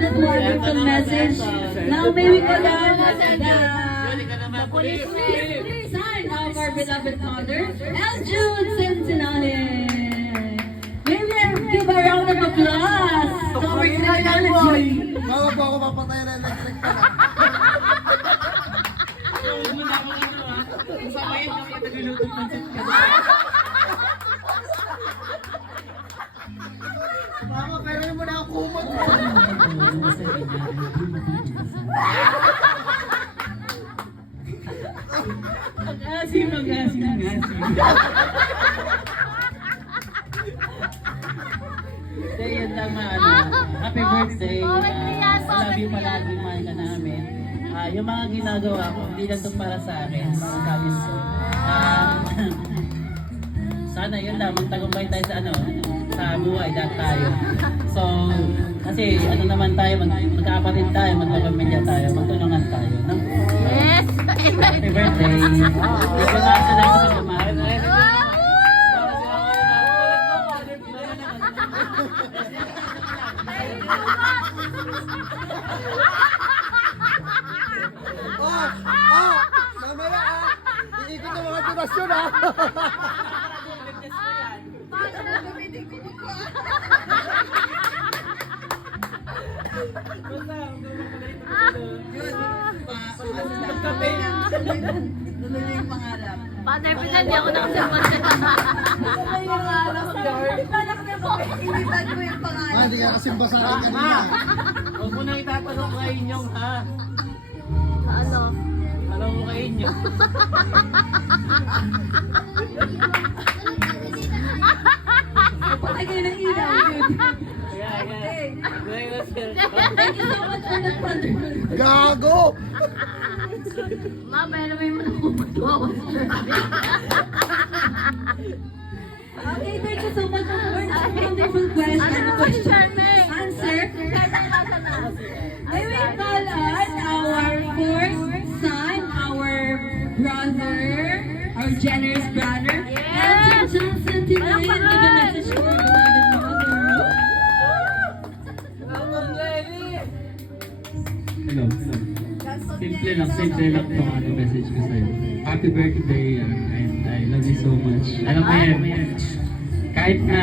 that wonderful message. Now may we call on the police sign of our beloved mother, Jude Cincinnati. May we give a round of applause to our technology. Bawa po ako papatay na electric pa. Mama, kailan mo na ako kumot. Mag-asim. Yan tama, happy birthday. Love you palagi, mahal ka namin. Yung mga ginagawa ko, hindi lang ito para sa akin, mga gawin ko. Sana yun lang, magtagumpay tayo sa sa buhay, lahat tayo. So, kasi naman tayo, magkakapatid tayo, magkakapamilya tayo, magtulungan tayo. No? Yes! Happy birthday! Ito na sa lang sa kamahal. Mamaya iikot ang mga donasyon Father, pinsan niya ako nakasimpan sa Hindi ka kasimba sa akin kanina. Huwag mo na itatanong kay inyong Ano? Alam mo kay inyo. Patagay ng ilaw, Jude. Thank you so much for that wonderful. Gago! Ma, pero may manupatuwa ko sa Okay, thank you so much for that wonderful question. Answer. I will call on our fourth son, our brother, our generous brother, Yes! Johnson tonight. Give a message to our beloved mother. Hello. Simple lang po message ko sa'yo. Happy birthday and I love you so much. Alam mo yan, kahit na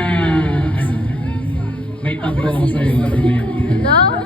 may tampo ako sa'yo, alam mo yan. No?